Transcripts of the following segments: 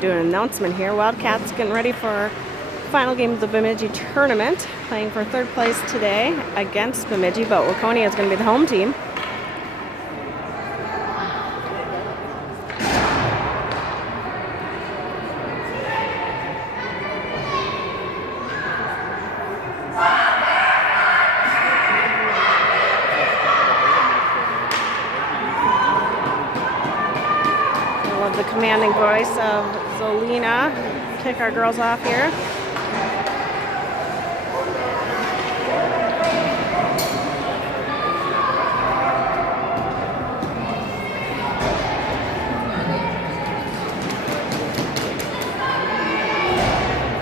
to do an announcement here. Wildcats getting ready for final game of the Bemidji tournament, playing for third place today against Bemidji, but Waconia is going to be the home team. The commanding voice of Zolina. Kick our girls off here.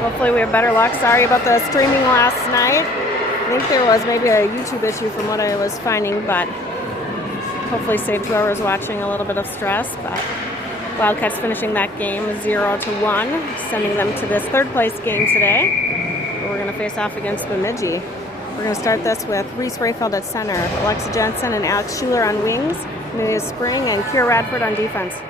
Hopefully we have better luck. Sorry about the streaming last night. I think there was maybe a YouTube issue from what I was finding, but hopefully saved whoever's watching a little bit of stress. But Wildcats finishing that game 0-1, sending them to this third place game today. We're going to face off against Bemidji. We're going to start this with Reese Rayfeld at center, Alexa Jensen and Alex Schuler on wings, Amelia Spring and Kira Radford on defense.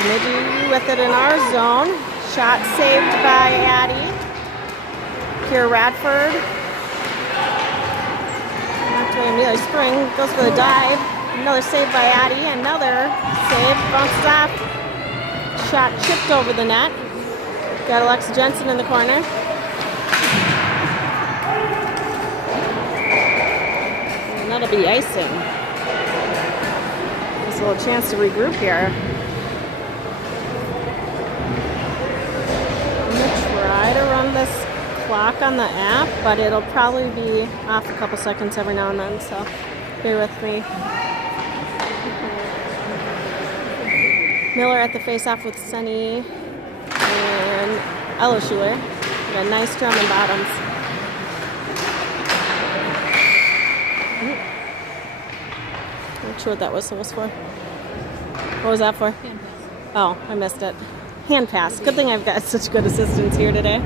Bemidji with it in our zone. Shot saved by Addie. Kira Radford. Actually, Amelia Spring goes for the dive. Another save by Addie. Another save. Bounces off. Shot chipped over the net. Got Alexa Jensen in the corner. And that'll be icing. Just a little chance to regroup here. Try to run this clock on the app, but it'll probably be off a couple seconds every now and then, so bear with me. Miller at the face-off with Sunny and Ella Schuler. We got a nice drum and bottoms. Not sure what that whistle was for. What was that for? Hand pass. Oh, I missed it. Hand pass. Good thing I've got such good assistants here today.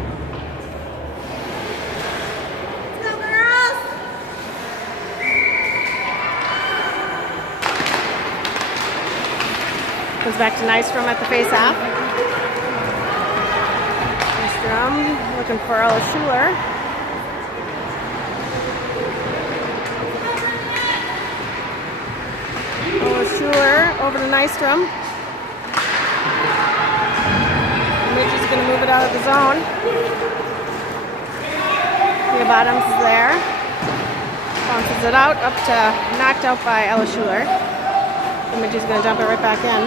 Goes back to Nystrom at the face-off. Nystrom looking for Ella Schuler. Ella Schuler over to Nystrom. Bemidji's going to move it out of the zone. Mia Bottoms is there. Bounces it out, up to knocked out by Ella Schuler. Bemidji's going to dump it right back in.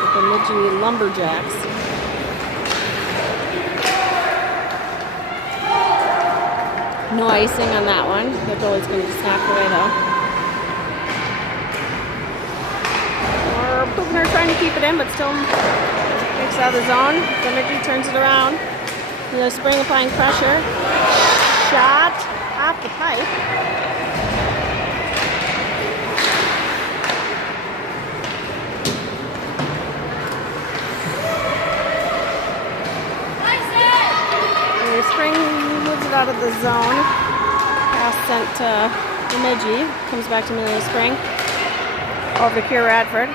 The Bemidji Lumberjacks. No icing on that one. The goalie's going to be snapped away though. Pugner trying to keep it in, but still makes it out of the zone. Bemidji turns it around. Spring applying pressure. Shot off the pipe. Spring moves it out of the zone. Pass sent to Bemidji. Comes back to Amelia Spring. Over to Kira Radford.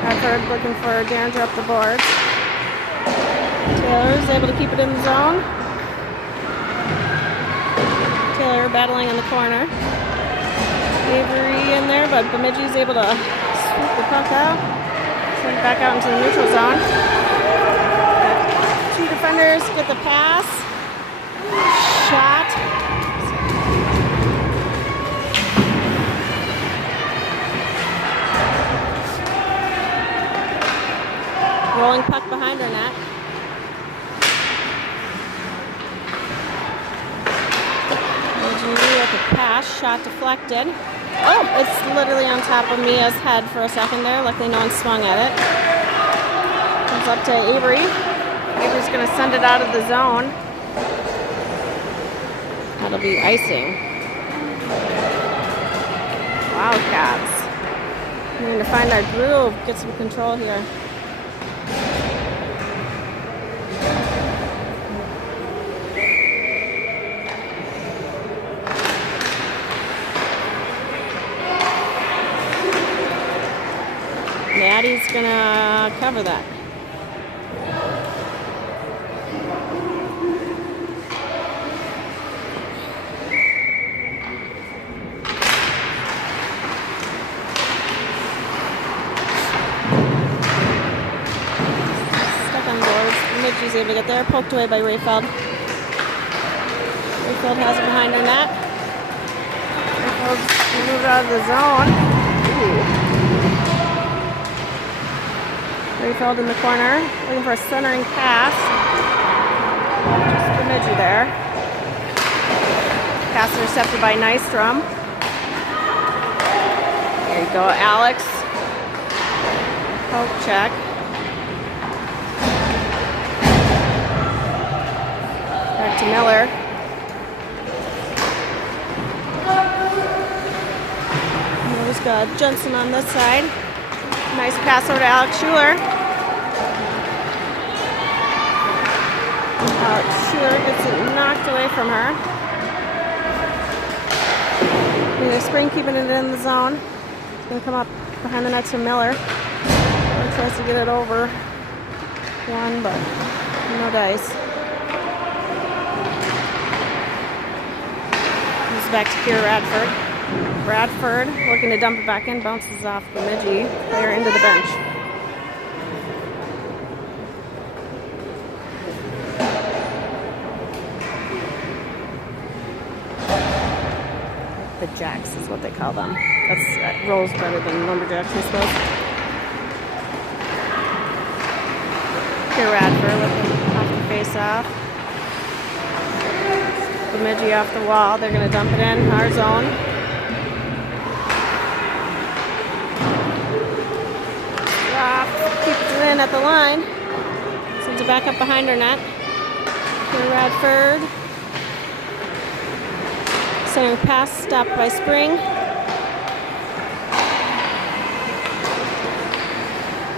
Radford looking for Derringer up the boards. Taylor's able to keep it in the zone. Taylor battling in the corner. Avery in there, but Bemidji's able to swoop the puck out. Send it back out into the neutral zone. Two defenders get the pass. Shot. Rolling puck behind her net. With a pass, shot deflected. Oh, it's literally on top of Mia's head for a second there. Luckily no one swung at it. Comes up to Avery. Avery's going to send it out of the zone. That'll be icing. Wildcats. We need to find our groove, get some control here. Maddie's gonna cover that. Stuck on boards. Bemidji's able to get there, poked away by Rayfeld. Rayfeld has it behind her net. Rayfeld's moved out of the zone. Ooh. Rayfeld in the corner, looking for a centering pass. Just Bemidji there. Pass intercepted by Nystrom. There you go, Alex. Poke check. Back to Miller. Miller's got Jensen on this side. Nice pass over to Alex Schuler. Alex Schuler gets it knocked away from her. Neither Spring keeping it in the zone. It's going to come up behind the net to Miller. Miller tries to get it over one, but no dice. Moves back to Kira Radford. Bradford looking to dump it back in, bounces off Bemidji, player into the bench. The Jacks is what they call them. That rolls better than Lumberjacks, I suppose. Here Radford looking off the face-off. Bemidji off the wall. They're going to dump it in our zone. Keeps it in at the line. Sends it back up behind her net. Here Radford. Center pass stopped by Spring.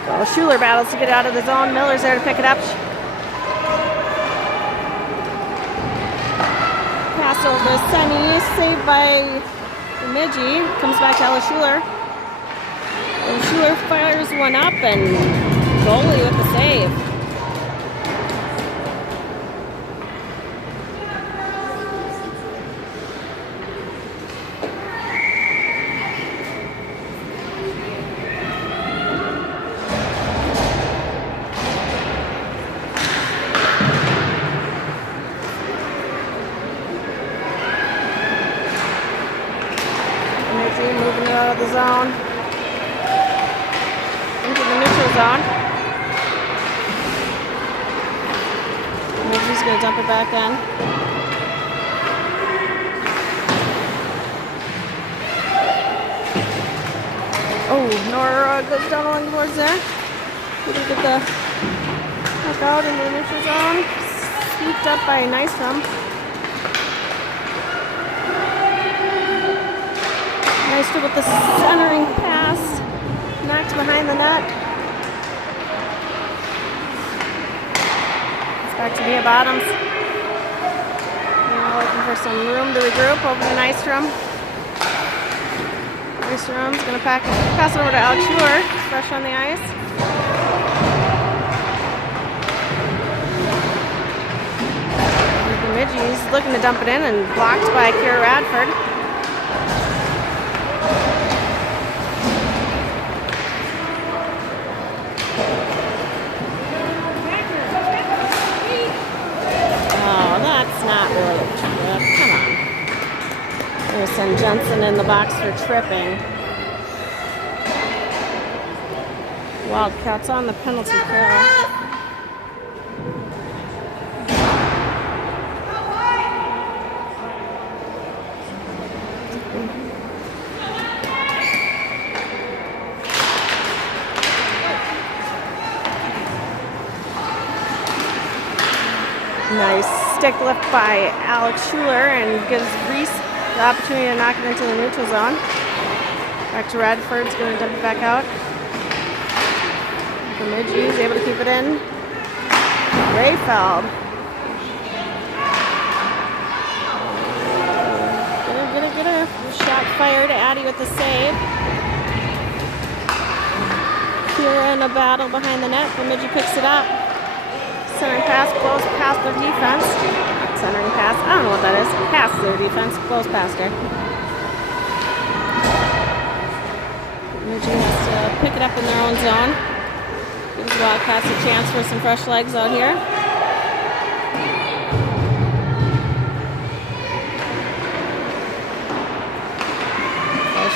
Oh, Schuler battles to get out of the zone. Miller's there to pick it up. Pass over to Semi, saved by Bemidji. Comes back to Ella Schuler. And Schuler fires one up and goalie with the save. Bemidji moving it out of the zone. Into the neutral zone. Bemidji's going to dump it back in. Oh, Nora goes down along the boards there. We can get the puck out into the neutral zone. Sweeped up by Nystrom. Nystrom with the centering pass. Knocked behind the net. It's back to Mia Bottoms. Now looking for some room to regroup over to Nystrom. Nystrom's going to pass it over to Alex Schuler. Fresh on the ice. Bemidji's looking to dump it in and blocked by Kira Radford. Not really a trip. Come on. I'm going to send Jensen in the box for tripping. Wildcats on the penalty kill. Nice stick lift by Alex Schuler and gives Reese the opportunity to knock it into the neutral zone. Back to Radford's going to dump it back out. Bemidji is able to keep it in. Rayfeld. Get a shot fired. Addie with the save. Kira in a battle behind the net. Bemidji picks it up. Centering pass, blows past their defense. Centering pass, I don't know what that is. Past their defense, blows past her. Bemidji has to pick it up in their own zone. Gives Wildcats a chance for some fresh legs out here.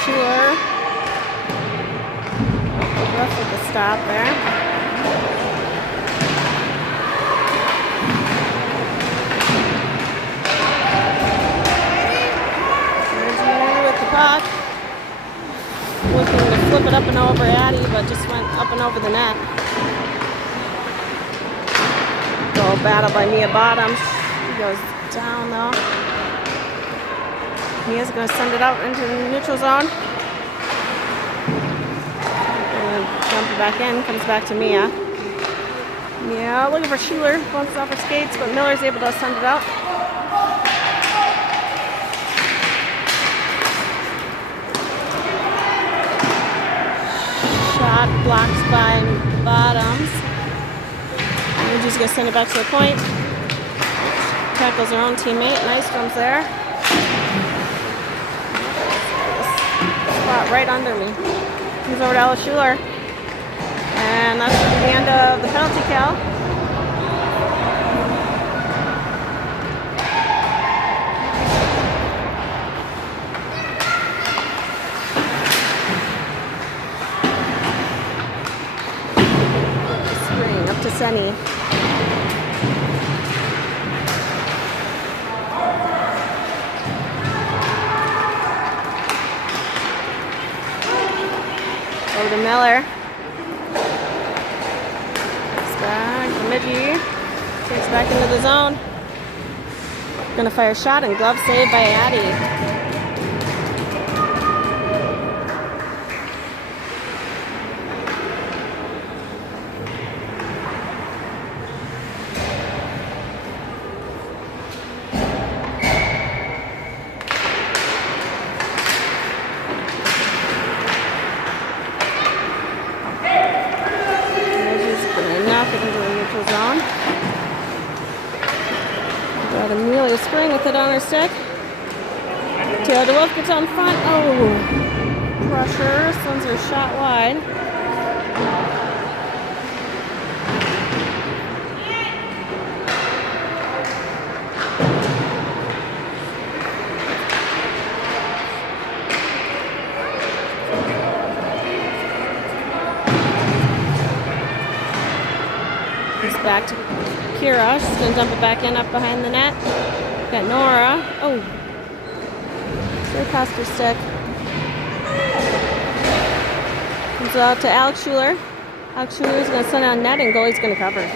Sure. Rough with the stop there. With the puck. Looking to flip it up and over Addie, but just went up and over the net. Goal battle by Mia Bottoms. She goes down though. Mia's going to send it out into the neutral zone. And jump it back in, comes back to Mia. Mia looking for Schuler, bounces off her skates, but Miller's able to send it out. Shot blocked by Bottoms. And she's going to send it back to the point. Tackles her own teammate. Nystrom's there. Spot right under me. Comes over to Ella Schuler. And that's the end of the penalty kill. Spring up to Senny. Over to Miller. It's back. Bemidji takes back into the zone. Gonna fire a shot and glove save by Addie. Amelia Spring with it on her stick. Taylor DeWolf gets on front. Oh, pressure. Sends her shot wide. It's back to Kira. She's going to dump it back in up behind the net. Got Nora. Oh. Straight past her stick. Comes out to Alex Schuler. Alex Schuler is going to send it on net and goalie's going to cover.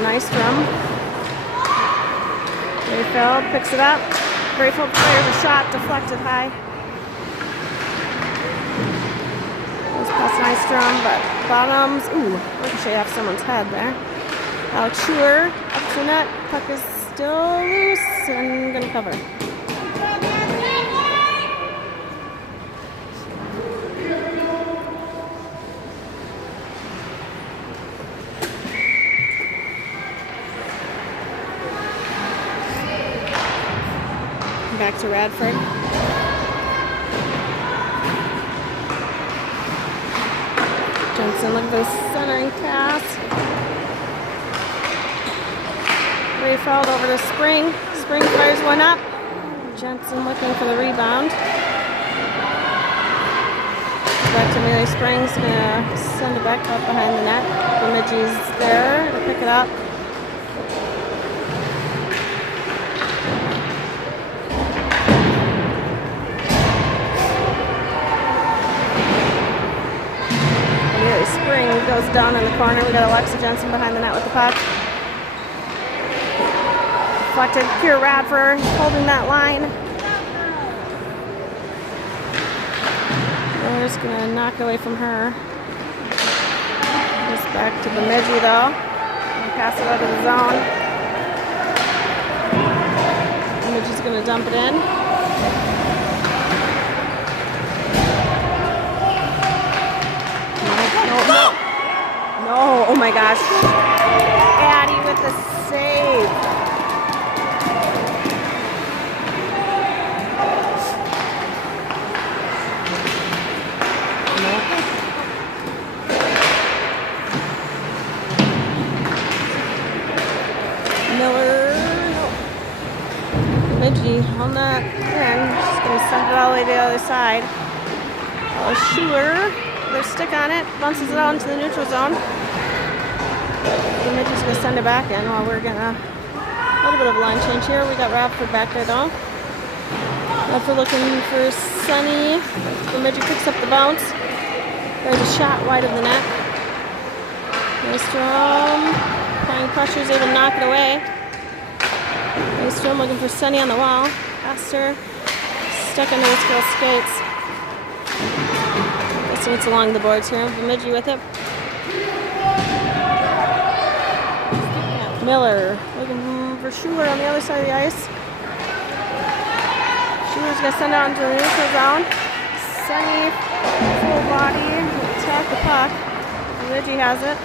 Nystrom. Rayfeld picks it up. Rayfeld fires a shot, deflected high. Goes past Nystrom, but Bottoms. Ooh, ricochet off someone's head there. Alex Schuler up to the net. Puck is still loose and gonna cover. Back to Radford. Jensen looking for the centering pass. Rayfeld over to Spring. Spring fires one up. Jensen looking for the rebound. back to Mary Springs. Gonna send it back up behind the net. Bemidji's there to pick it up. Mary Springs goes down in the corner. We got Alexa Jensen behind the net with the puck. Deflected. Kira Radford holding that line. We're just going to knock it away from her. Just back to Bemidji though. And pass it out of the zone. Bemidji's going to dump it in. No, oh my gosh. Addie with the save. Bemidji on that end. Just going to send it all the way to the other side. Schuler, their stick on it, bounces it out into the neutral zone. Bemidji's going to send it back in while we're getting a little bit of a line change here. We got Radford back there though. Radford looking for Sunny. Bemidji picks up the bounce. There's a shot wide of the net. Nystrom applying pressure, is able to knock it away. Nystrom looking for Sunny on the wall. Faster, stuck under his girl skates. Guessing it's along the boards here. Bemidji with it. Miller looking for Schuler on the other side of the ice. Schuler's going to send it out into the neutral zone. Sunny, full body, attack the puck. Bemidji has it.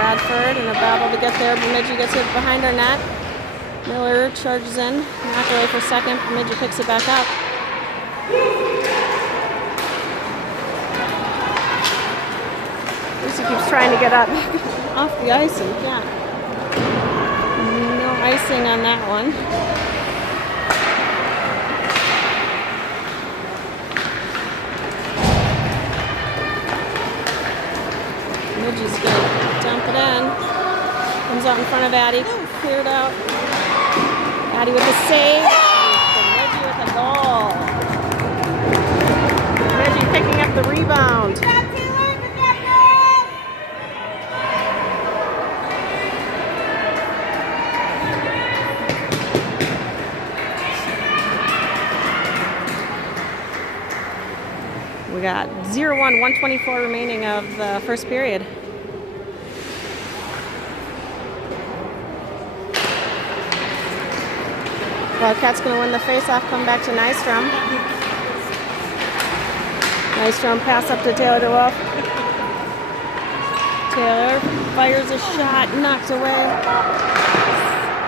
Radford and a battle to get there. Bemidji gets it behind our net. Miller charges in, knocked away for a second. Bemidji picks it back up. Lucy keeps trying to get up off the ice and can't. No icing on that one. Bemidji's good. Dump it in. Comes out in front of Addie. Cleared out. Addie with a save. Bemidji with a goal. Bemidji picking up the rebound. We got 0-1, 1:24 remaining of the first period. Wildcats going to win the face-off, come back to Nystrom. Nystrom pass up to Taylor DeWolf. Taylor fires a shot, knocked away.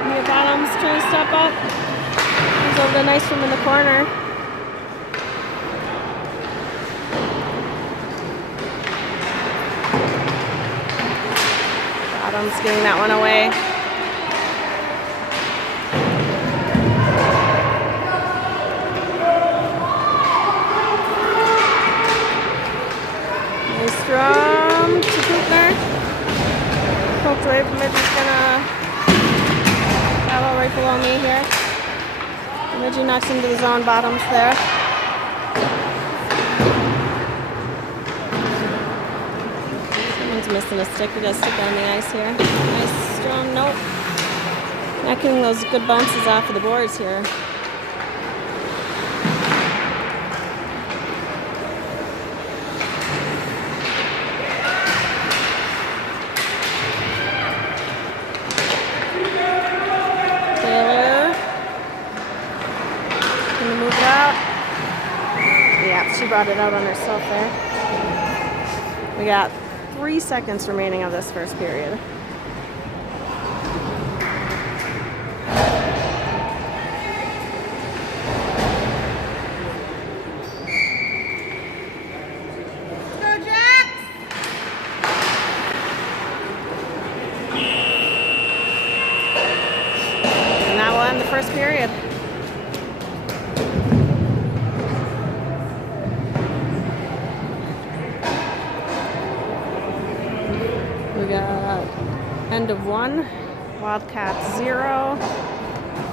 Mia Bottoms trying to step up. Comes over to Nystrom in the corner. Bottoms getting that one away. Nystrom to Koopner. Poked away. Bemidji's gonna battle right below me here. Bemidji knocks into the zone. Bottoms there. Someone's missing a stick. We got a stick on the ice here. Nystrom, nope. Not getting those good bounces off of the boards here. She brought it out on herself there. We got 3 seconds remaining of this first period. Go Jacks! And that will end the first period. End of 1. Wildcats 0.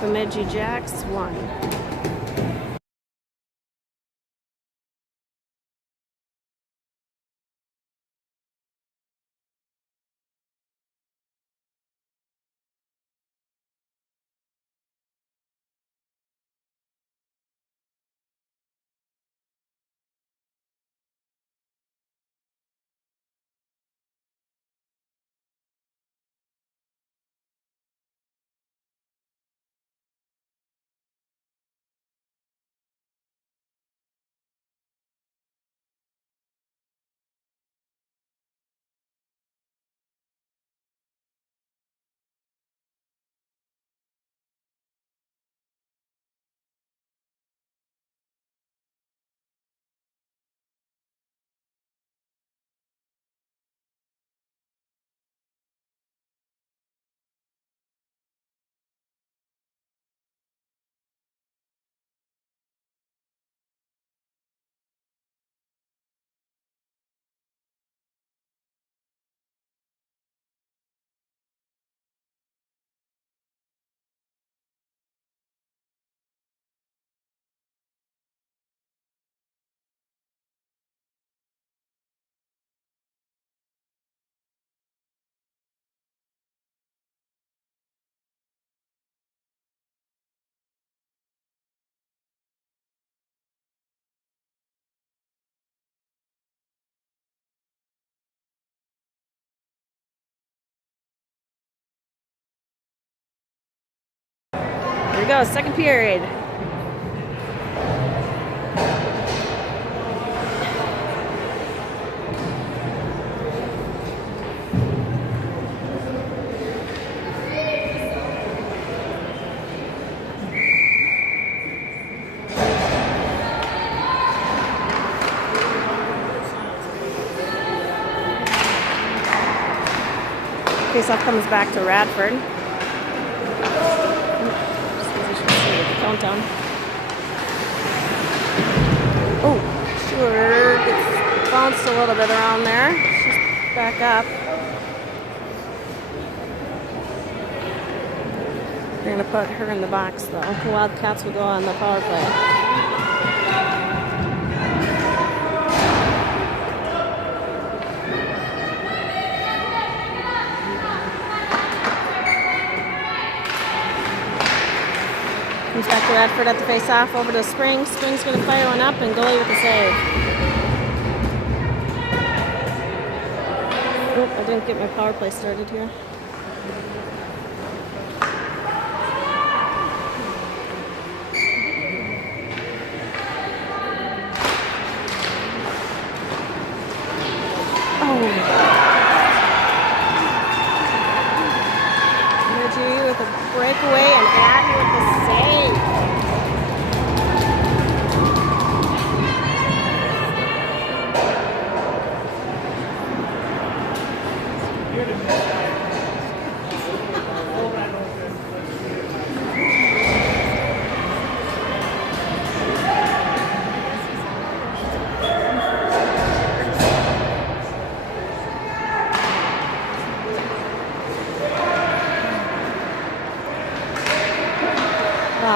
Bemidji Jacks 1. Here we go, second period. Faceoff comes back to Radford. Countdown. Oh, sure, gets bounced a little bit around there. She's back up. We're gonna put her in the box though. The Wildcats will go on the power play. Comes back to Radford at the face-off, over to Spring. Spring's going to fire one up and goalie with the save. Oop, I didn't get my power play started here. Bemidji with a breakaway and Addy with the save.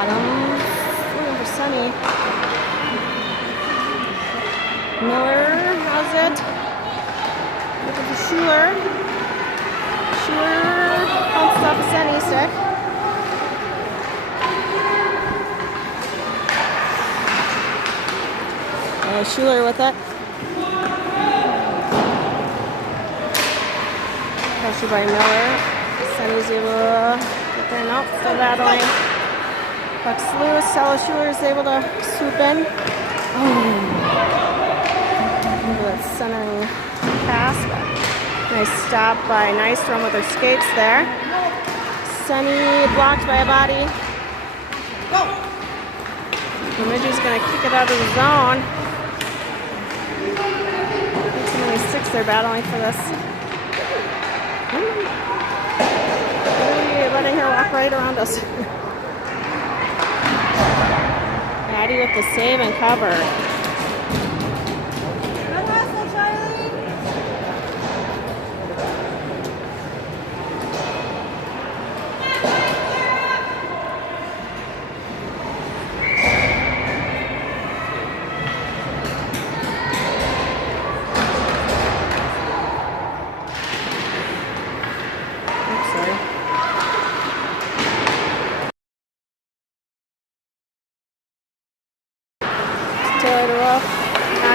Looking for Sunny. Miller has it. Looking for Schuler. Schuler bounces off a Sunny stick. Schuler with it. Pressure by Miller. Sunny's able to get there. Nope, still battling. Puck's loose. Salo Schuler is able to swoop in. That centering pass. Nice stop by Nystrom with her skates there. Sunny blocked by a body. Bemidji's going to kick it out of the zone. Too many sticks they're battling for this. Really letting her walk right around us. Addy with the save and cover. Good hustle, Charlie.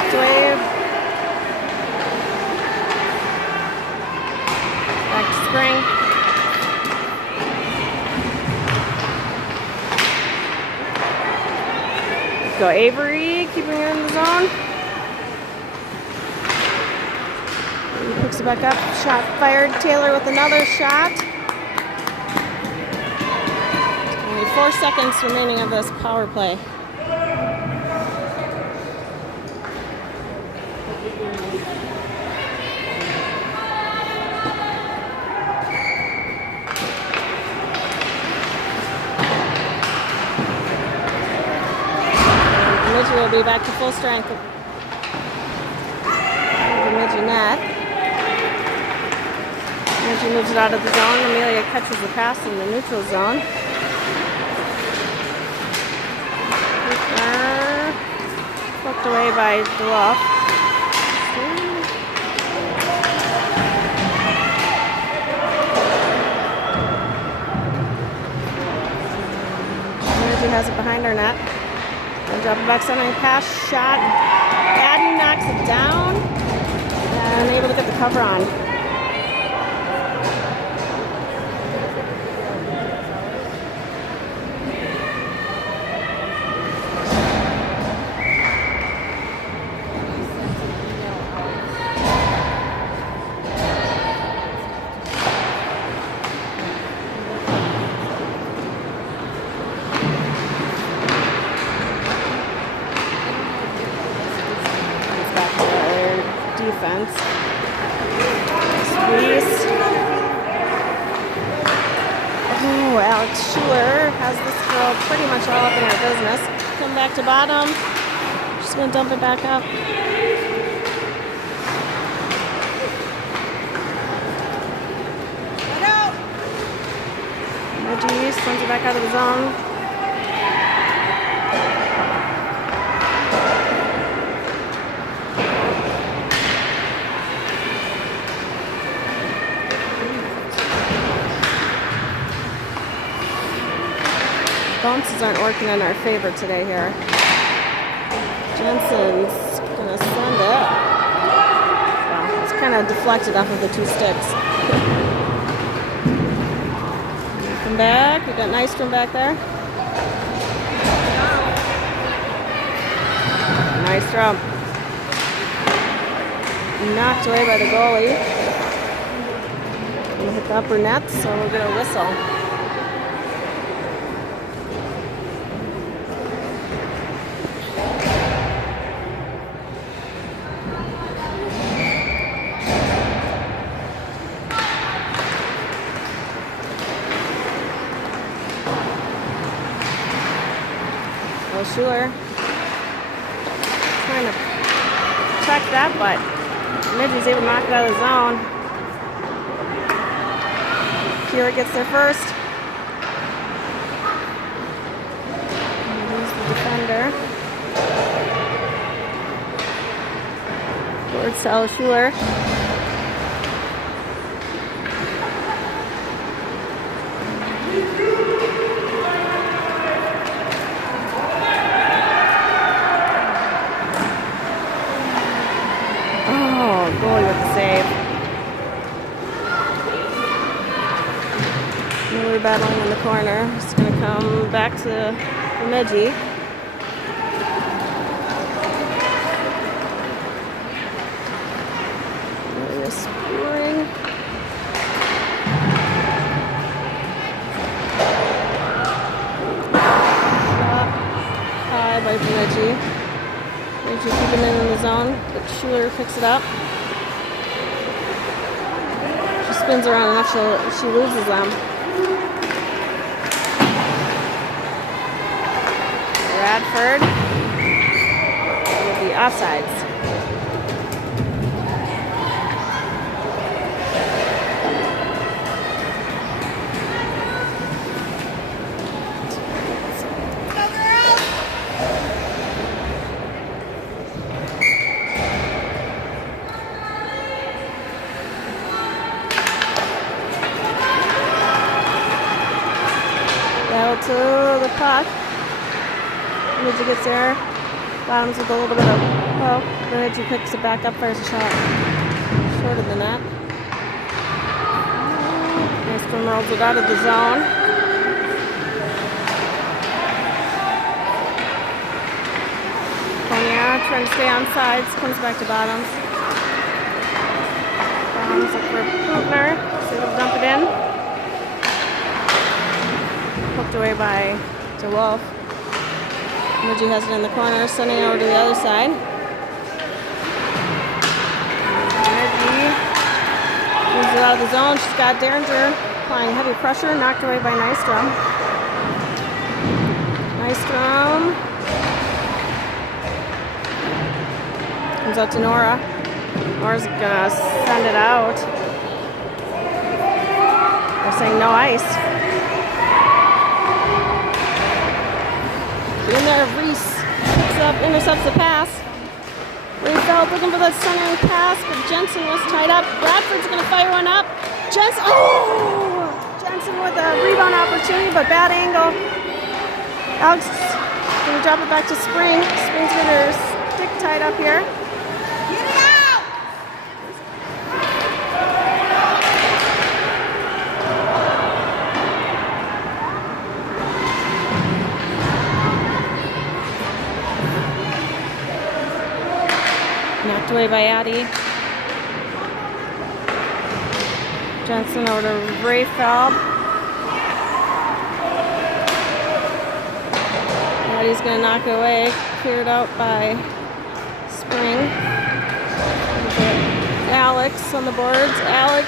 knocked away. Back to spring. Let's go Avery, keeping it in the zone. He picks it back up. Shot fired. Taylor with another shot. Only 4 seconds remaining of this power play. Bemidji will be back to full strength. Bemidji net. Bemidji moves it out of the zone. Amelia catches the pass in the neutral zone. Poked away by DeLuff. Bemidji has it behind our net. And drop it back centering pass, shot. Addy knocks it down. And able to get the cover on. Defense. Squeeze. Oh, Alex Schuler has this girl pretty much all up in her business. Come back to bottom. She's going to dump it back up. Bemidji sends it back out of the zone. Bounces aren't working in our favor today here. Jensen's gonna send it. Well, it's kind of deflected off of the 2 sticks. Come back. We got Nystrom back there. Nystrom. Knocked away by the goalie. Gonna hit the upper net, so we'll get a whistle. Schuler trying to check that, but Bemidji's able to knock it out of the zone. Kira gets there first. He's the defender. Towards Sal Schuler. Goalie with the save. Miller battling in the corner. It's going to come back to Bemidji. Spring. Shot high by Bemidji. Bemidji keeping it in the zone, but Schuler picks it up. Spins around enough, she loses them. Radford with the offsides. To the puck. Bemidji gets there. Bottoms with a little bit of Oh, Bemidji picks it back up, fires a shot short of the net. Nystrom rolls it out of the zone. Waconia trying to stay on sides, comes back to bottoms. Bottoms look for Hoopner, so he'll dump it in. Hooked away by DeWolf. Bemidji has it in the corner, sending over to the other side. Bemidji moves it out of the zone. She's got Derringer applying heavy pressure, knocked away by Nystrom. Nystrom comes out to Nora. Nora's gonna send it out. They're saying no ice. In there, Reese picks up, intercepts the pass. Reefeld looking for the centering pass, but Jensen was tied up. Bradford's going to fire one up. Jensen with a rebound opportunity, but bad angle. Alex is going to drop it back to Spring. Spring's going to stick tied up here. Get it out! Knocked away by Addie. Jensen over to Rayfeld. Addie's going to knock it away. Cleared out by Spring. Alex on the boards. Alex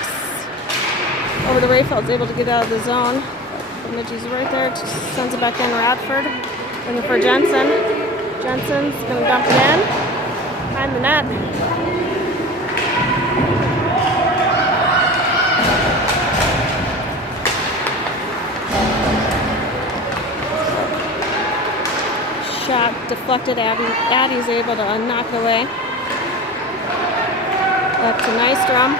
over to Rayfeld's able to get out of the zone. Bemidji's right there. Just sends it back in. Radford looking for Jensen. Jensen's going to dump it in. Behind the net. Shot deflected. Addie's able to knock it away. Back to Nystrom.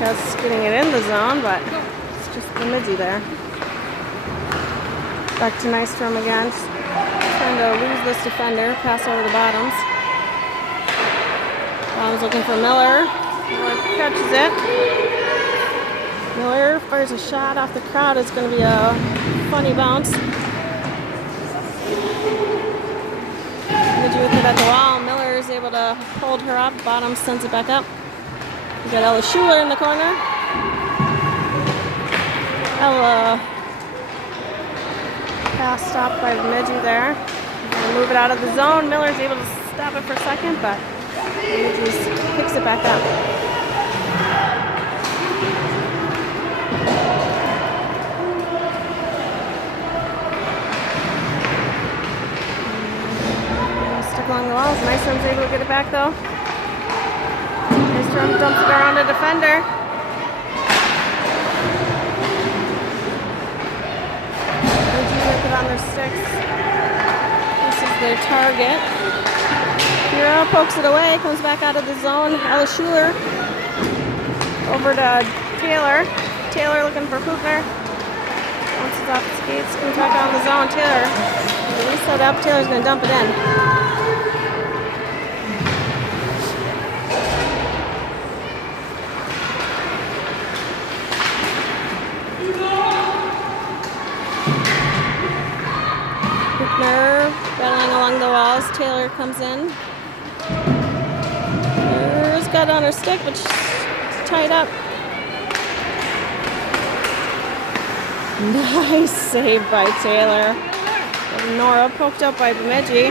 That's getting it in the zone, but it's just Bemidji there. Back to Nystrom again. Just trying to lose this defender. Pass over the bottoms. Bottoms looking for Miller. Miller catches it. Miller fires a shot off the crowd. It's going to be a funny bounce. Bemidji with it at the wall. Miller is able to hold her up. Bottoms sends it back up. We got Ella Schuler in the corner. Ella pass stopped by Bemidji there. Gonna move it out of the zone. Miller's able to stop it for a second, but Bemidji picks it back up. Stick along the walls. Nystrom's able to get it back though. Nystrom dumps it around a defender. Bemidji with it on their sticks. This is their target. Hira pokes it away, comes back out of the zone. Ella Schuler over to Taylor. Taylor looking for Hoopner. Once it's off the skates, comes back out of the zone. Taylor release that up. Taylor's going to dump it in. Battling along the walls. Taylor comes in. Taylor's got it on her stick, but she's tied up. Nice save by Taylor. And Nora poked up by Bemidji. We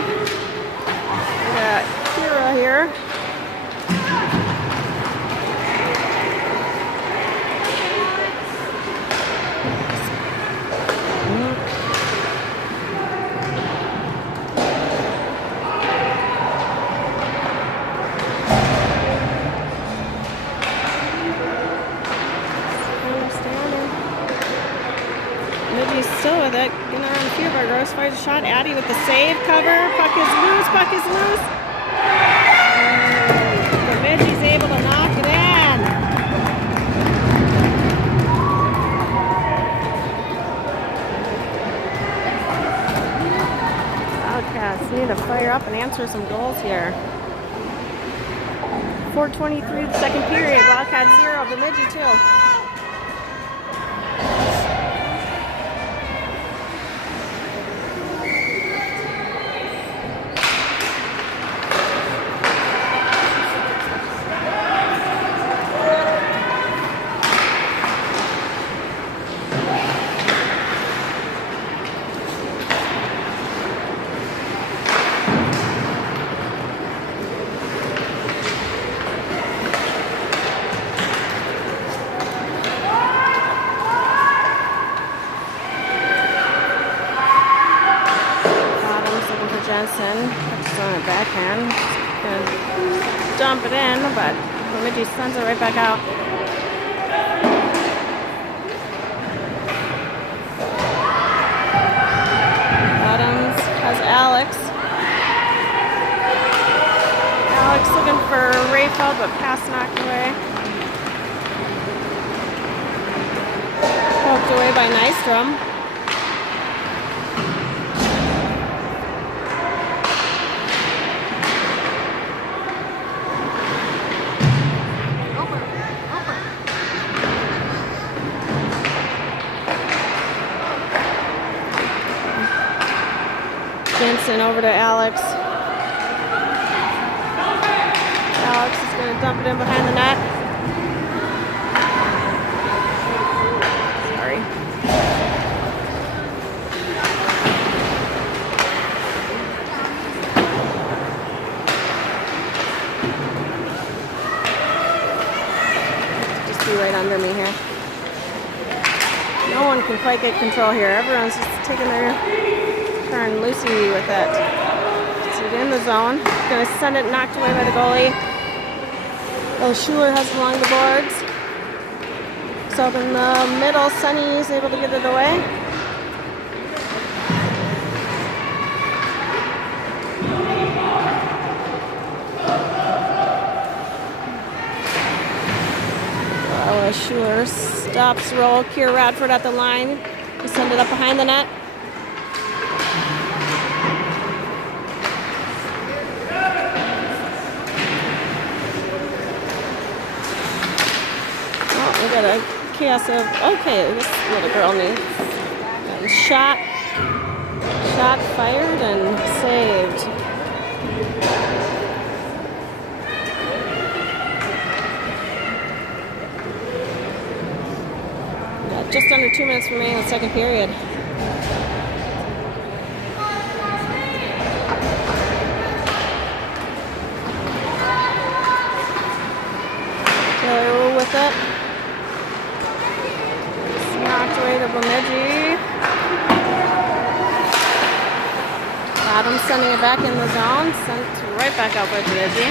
got Kira here. Still with it. Getting around the field by Rose. Fires a shot. Addie with the save. Cover. Puck is loose. Puck is loose. fire up and answer some goals here. 4:23 the second period. Wildcats 0, Bemidji 2. Jensen touches on a backhand. Gonna dump it in, but Bemidji sends it right back out. Adams has Alex. Alex looking for Rayfeld, but pass knocked away. Poked away by Nystrom. Jensen over to Alex. Alex is going to dump it in behind the net. Sorry. Just be right under me here. No one can quite get control here. Everyone's just taking their turn. Lucy with it. See it in the zone. Going to send it knocked away by the goalie. Oh, Schuler has it along the boards. So up in the middle, Sunny is able to get it away. Schuler stops roll. Kier Radford at the line. We send it up behind the net. We got a chaos of, okay, this little girl needs and shot fired and saved. Got just under 2 minutes remaining in the second period. Taylor with it. Knocked away to Bemidji. Adams sending it back in the zone. Sent right back out by Bemidji.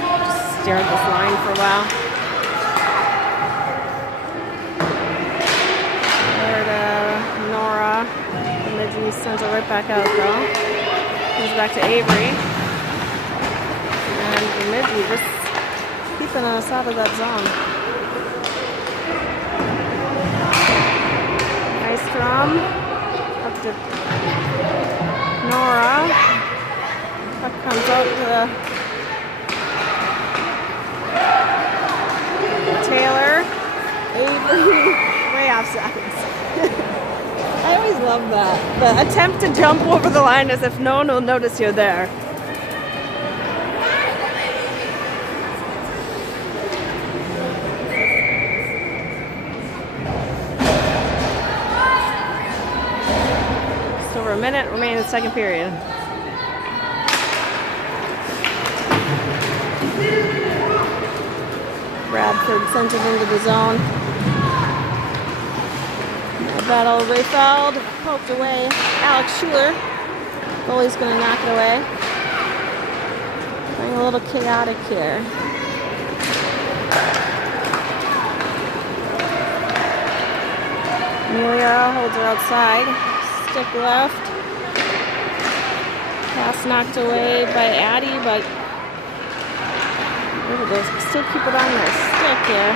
Just stare at this line for a while. There to Nora. Bemidji sends it right back out though. Goes back to Avery. And Bemidji just keeping us out of that zone. Strom up to Nora. Puck comes out to Taylor. Avery way off sides. I always love that. The attempt to jump over the line as if no one will notice you're there. A minute remaining in the second period. Bradford sends it into the zone. Battle Rayfeld, poked away. Alex Schuler. Goalie's going to knock it away. Playing a little chaotic here. Amelia holds her outside. Stick left. Pass knocked away by Addie, but maybe they still keep it on their stick here.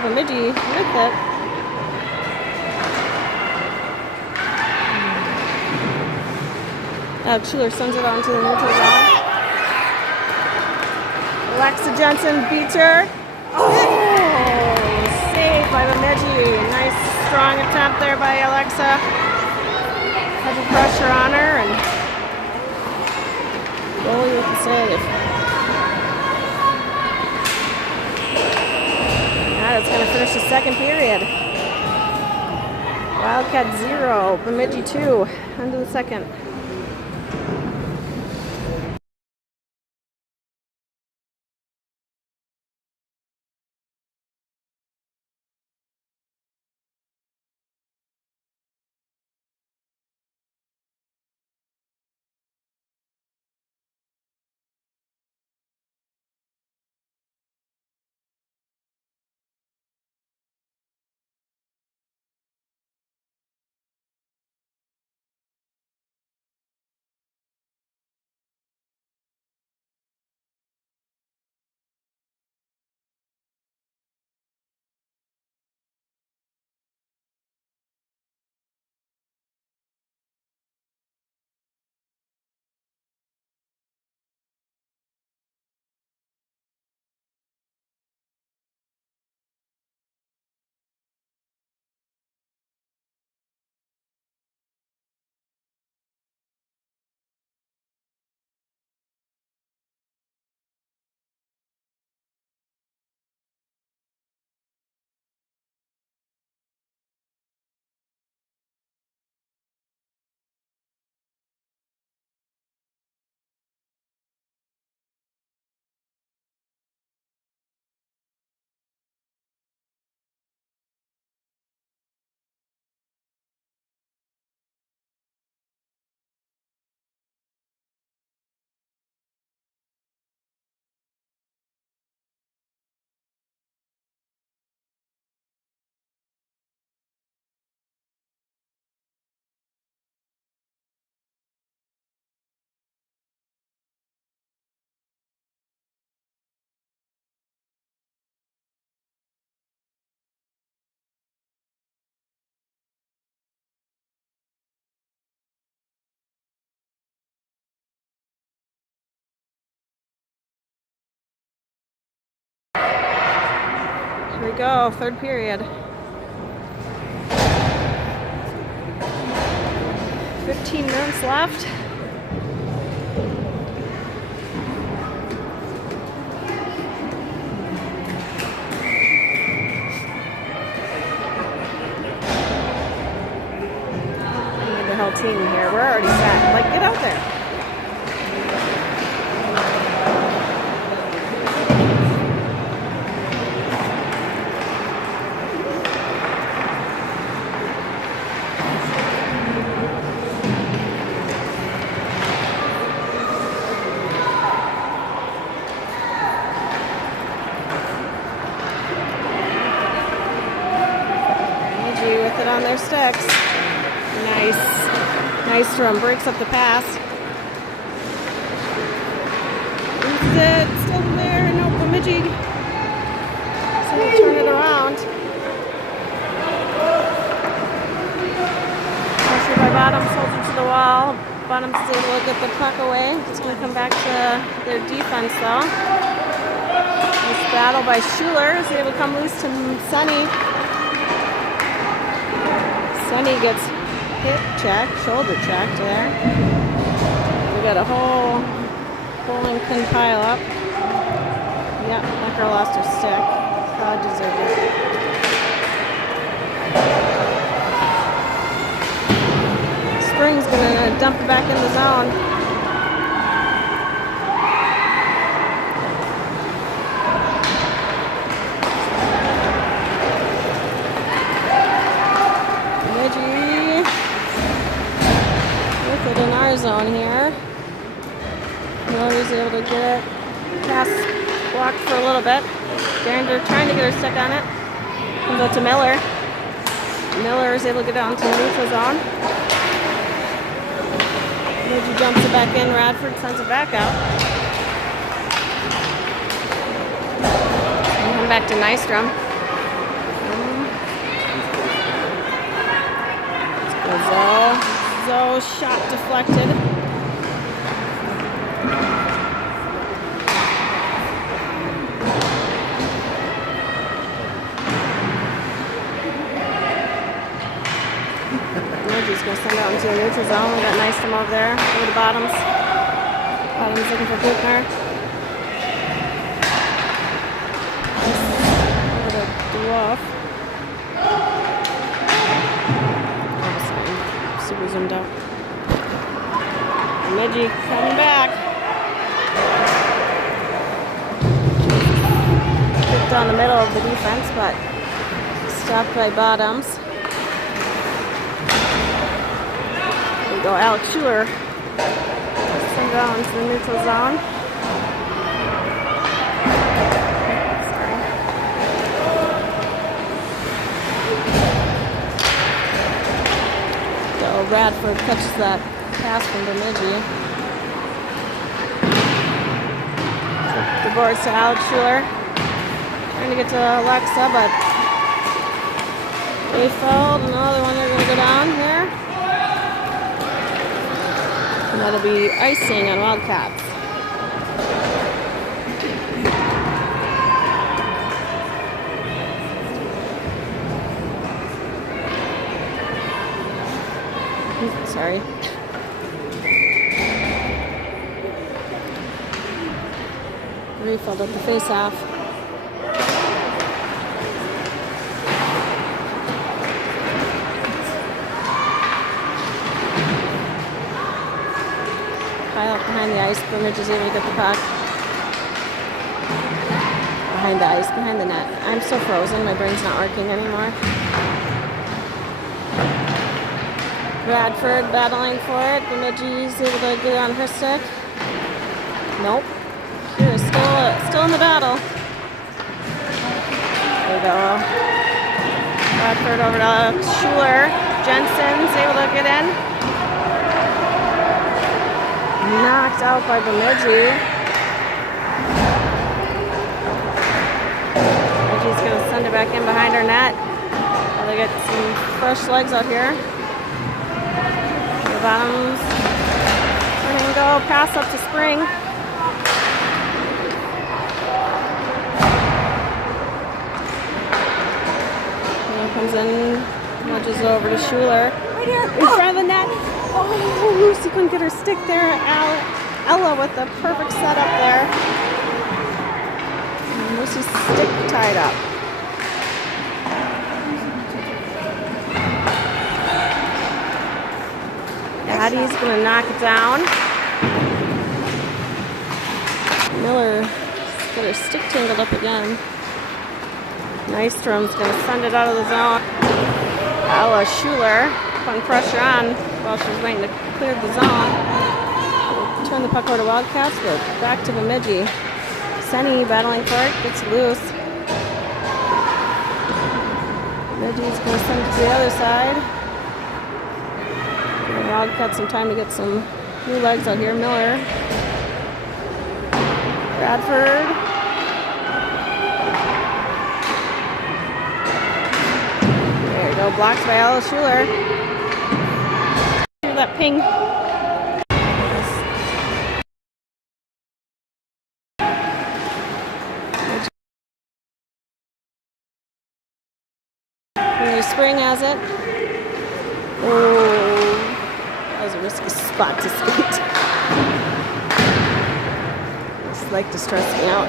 Bemidji with it. Schuler sends it on to the neutral zone. Alexa Jensen beats her. Oh, saved by Bemidji. Nice strong attempt there by Alexa. Heavy pressure on her and goalie with the save. That's going to finish the second period. Wildcat 0, Bemidji 2. End of the second. Here we go, third period. 15 minutes left. We need the whole team here. We're already set. Like, get out there. With it on their sticks. Nice run. Breaks up the pass. Is it still there? No, Bemidji. So we'll turn it around. Pressure by Bottoms, holds it to the wall. Bottoms is able to get the puck away. It's going to come back to their defense though. Nice battle by Schuler. Is able to come loose to Sunny. Sunny gets hip checked, shoulder checked there. We got a whole bowling pin pile up. Yep, that girl lost her stick. Probably deserved it. Spring's gonna dump it back in the zone. In our zone here. Miller's able to get it. Pass blocked for a little bit. Derringer trying to get her stick on it. Comes out to Miller. Miller is able to get it onto the neutral zone. Bemidji jumps it back in. Radford sends it back out. And come back to Nystrom. Let's go Zoe. Shot deflected. neutral zone. We got nice to over there. Over the bottoms. Bottoms looking for Buchner. Over the Dwarf. Super zoomed out. Bemidji coming back. Kicked down the middle of the defense, but stopped by Bottoms. There we go, Alex Schuler. Send it out into the neutral zone. Sorry. So Radford catches that pass from Bemidji. The boards to Alex Schuler. Trying to get to Alexa, but they fouled. Another one they're going to go down here. And that'll be icing on Wildcats. Sorry. Refilled up the face-off. Pile up behind the ice. Bemidji is able to get the puck. Behind the ice, behind the net. I'm so frozen. My brain's not working anymore. Bradford battling for it. Bemidji is able to get on her stick. Nope. Here is still in the battle. There we go. Bradford over to Schuler. Jensen's able to get in. Knocked out by Bemidji. Bemidji's going to send it back in behind her net. They get some fresh legs out here. The Bottoms. Turn and go. Pass up to Spring. And comes in. Nudges over to Schuler. Right here. In front of the net. Oh, Lucy couldn't get her stick there. Ella with the perfect setup there. And Lucy's stick tied up. Addie's going to knock it down. Miller's got her stick tangled up again. Nystrom's going to send it out of the zone. Ella Schuler putting pressure on while she's waiting to clear the zone. We'll turn the puck over to Wildcats, but back to Bemidji. Senny battling for it, gets loose. Bemidji's going to send it to the other side. And Wildcats some time to get some new legs out here. Miller. Bradford. There you go, blocked by Ella Schuler. That ping. Spring has it. Oh, that was a risky spot to skate. It's like distressing out.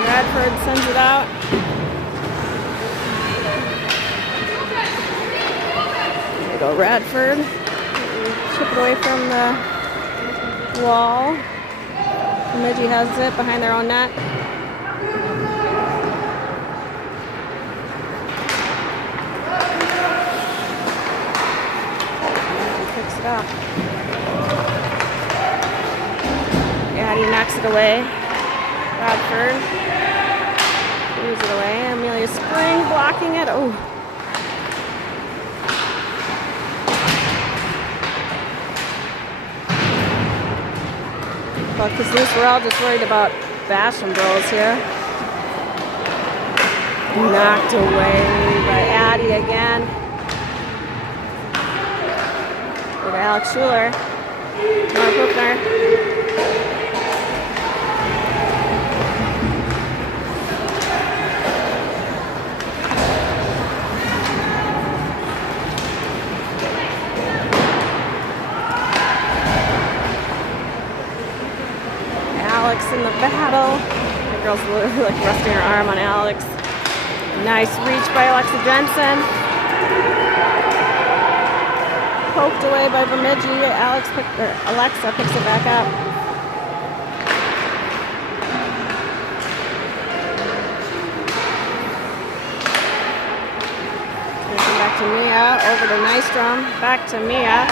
Bradford sends it out. There we go, Radford. Chip it away from the wall. Bemidji has it behind their own net. Picks it up. Addie knocks it away. Radford moves it away. Amelia Spring blocking it. Oh. Well, because loose, we're all just worried about Basham Bros here. Knocked away by Addie again. Over to Alex Schuler. Mark Buchner. in the battle. The girl's literally like resting her arm on Alex. Nice reach by Alexa Jensen. Poked away by Bemidji. Alexa picks it back up. Back to Mia. Over to Nystrom. Back to Mia.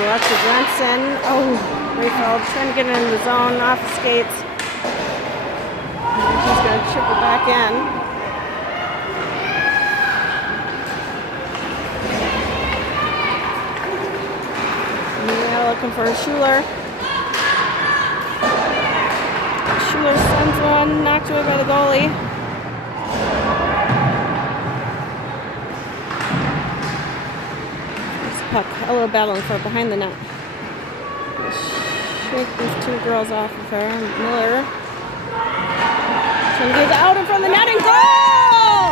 Alexa Jensen. Oh, Rayfeld trying to get it in the zone off the skates. And she's going to chip it back in. Mia looking for Schuler. Schuler sends one, knocked away by the goalie. This puck, a little battling for it behind the net. Shake these two girls off of her. Miller trying to get out in front of the net and goal!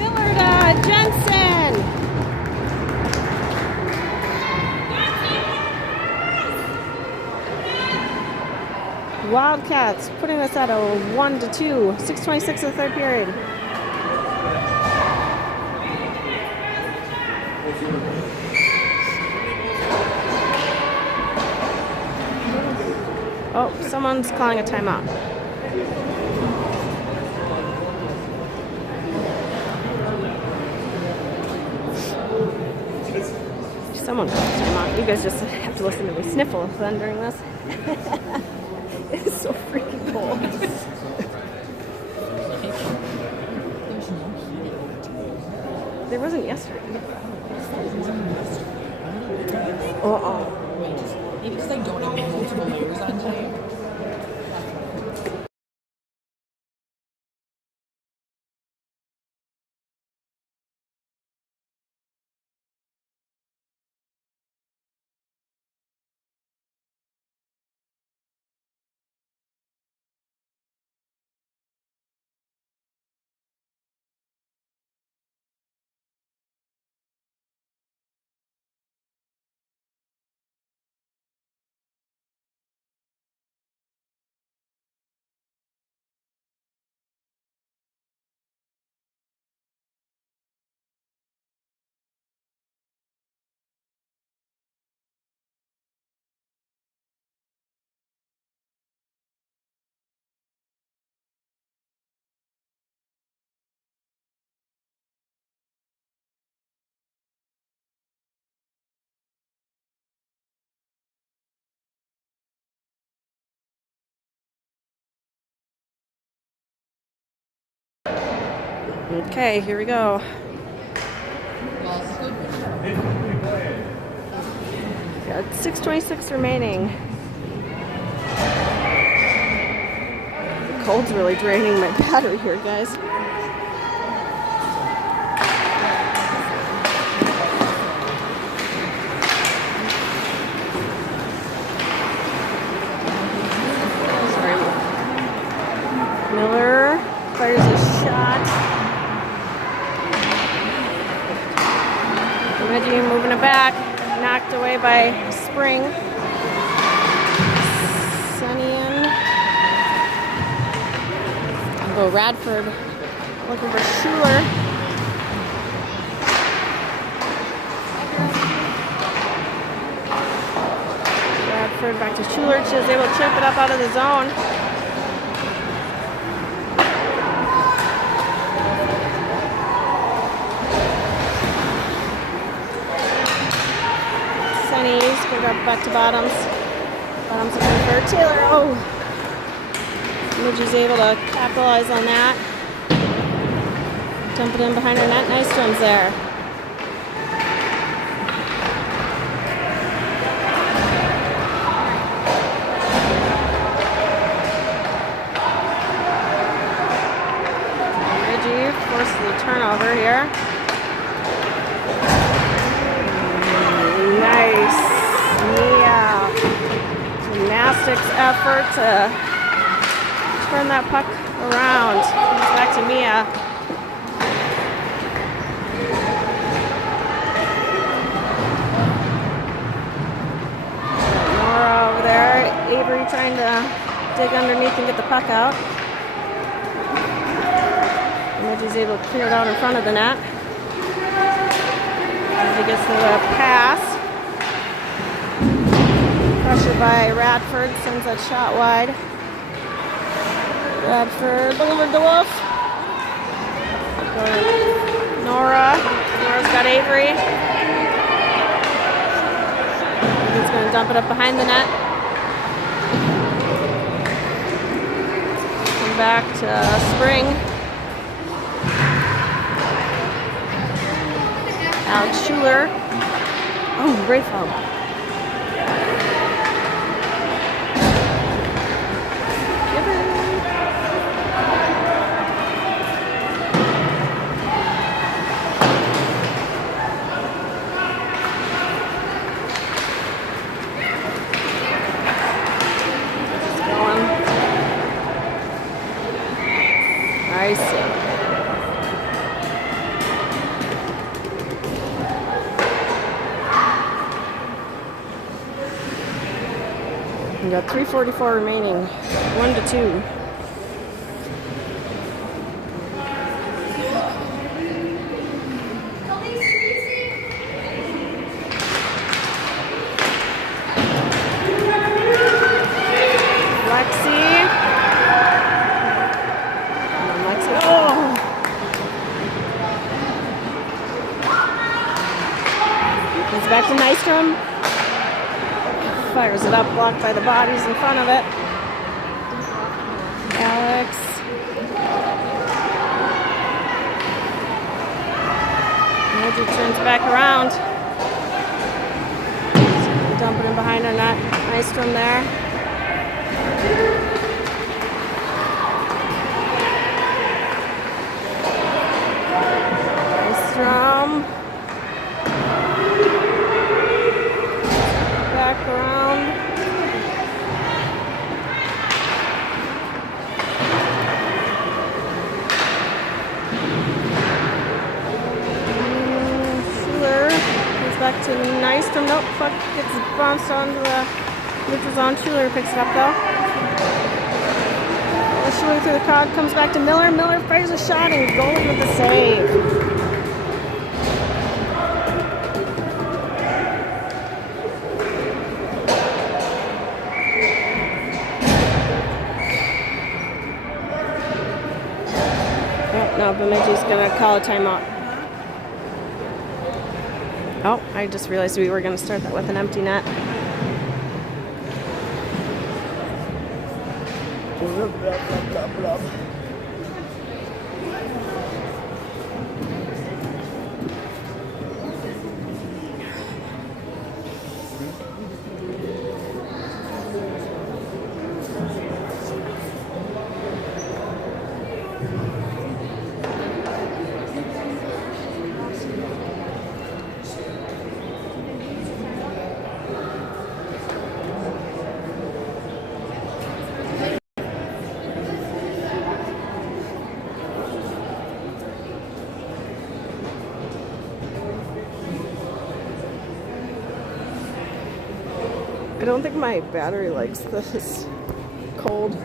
Miller to Jensen. Wildcats putting us at a 1-2. 6:26 of the third period. Oh, someone's calling a timeout. Someone called a timeout. You guys just have to listen to me sniffle then during this. It's so freaking cold. There wasn't yesterday. Maybe just like don't have multiple layers on today. Okay, here we go. Got 6:26 remaining. The cold's really draining my battery here, guys. Sorry. Miller fires a shot. Bemidji moving it back, knocked away by Spring. Sunian. I'll go Radford looking for Schuler. Radford back to Schuler. She was able to chip it up out of the zone. Go back to Bottoms. Bottoms looking for Taylor. Oh! Bemidji's able to capitalize on that. Dump it in behind her net. Nystrom's there. Bemidji forces the turnover here. Nice. Mia. Gymnastics effort to turn that puck around. Comes back to Mia. Nora over there. dig underneath and get the puck out. Bemidji's able to clear it out in front of the net. As he gets the pass. Pressure by Radford, sends that shot wide. Radford looking for DeWolf. Nora. Nora's got Avery. He's going to dump it up behind the net. Come back to Spring. Alex Schuler. Oh, great foul. Nice. We got 3:44 remaining. 1-2. Back to Nystrom. Fires it up, blocked by the bodies in front of it. Alex. Bemidji turns back around. Dump it in behind our net. Nystrom there. Nystrom. Around. Schuler goes back to Nystrom. Nope, puck gets bounced onto the neutral zone. Schuler picks it up though. Schuler through the crowd, comes back to Miller. Miller fires a shot and goalie with the save. No, Bemidji's going to call a timeout. Oh, I just realized we were going to start that with an empty net. I don't think my battery likes this cold.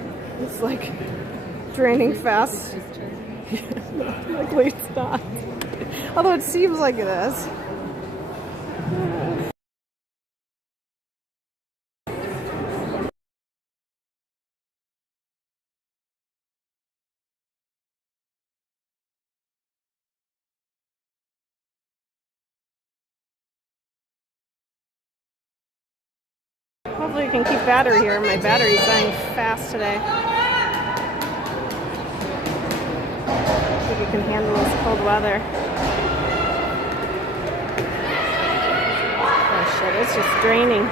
It's like draining fast. Luckily it's not. Although it seems like it is. Hopefully we can keep battery here. My battery's dying fast today. I think we can handle this cold weather. Oh shit, it's just draining.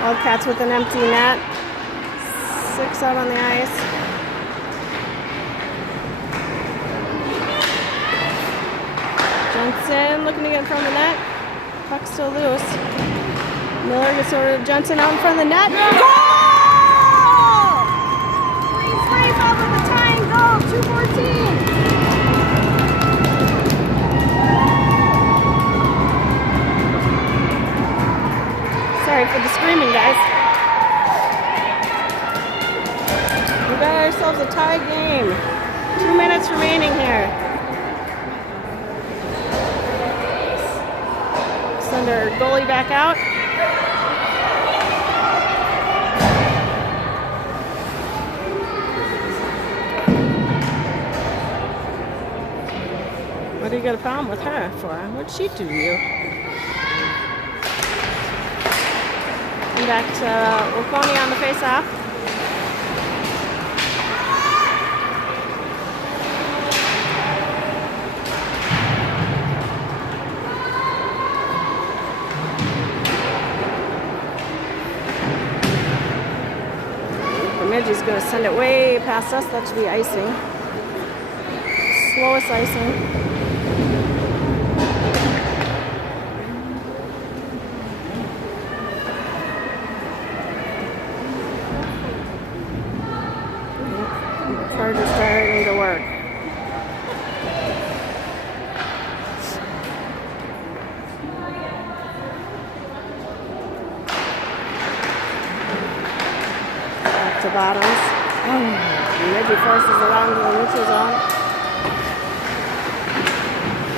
Wildcats with an empty net. 6 out on the ice. Jensen looking to get in front of the net. Puck's still loose. Miller gets over to Jensen out in front of the net. Goal! Sorry for the screaming, guys. We got ourselves a tie game. 2 minutes remaining here. Send our goalie back out. What do you got a problem with her for? What'd she do to you? And back to Waconia on the face-off. Bemidji's going to send it way past us. That should be icing. Slowest icing. Charger's starting to work. Back to Bottoms. Bemidji forces it on to the neutral zone.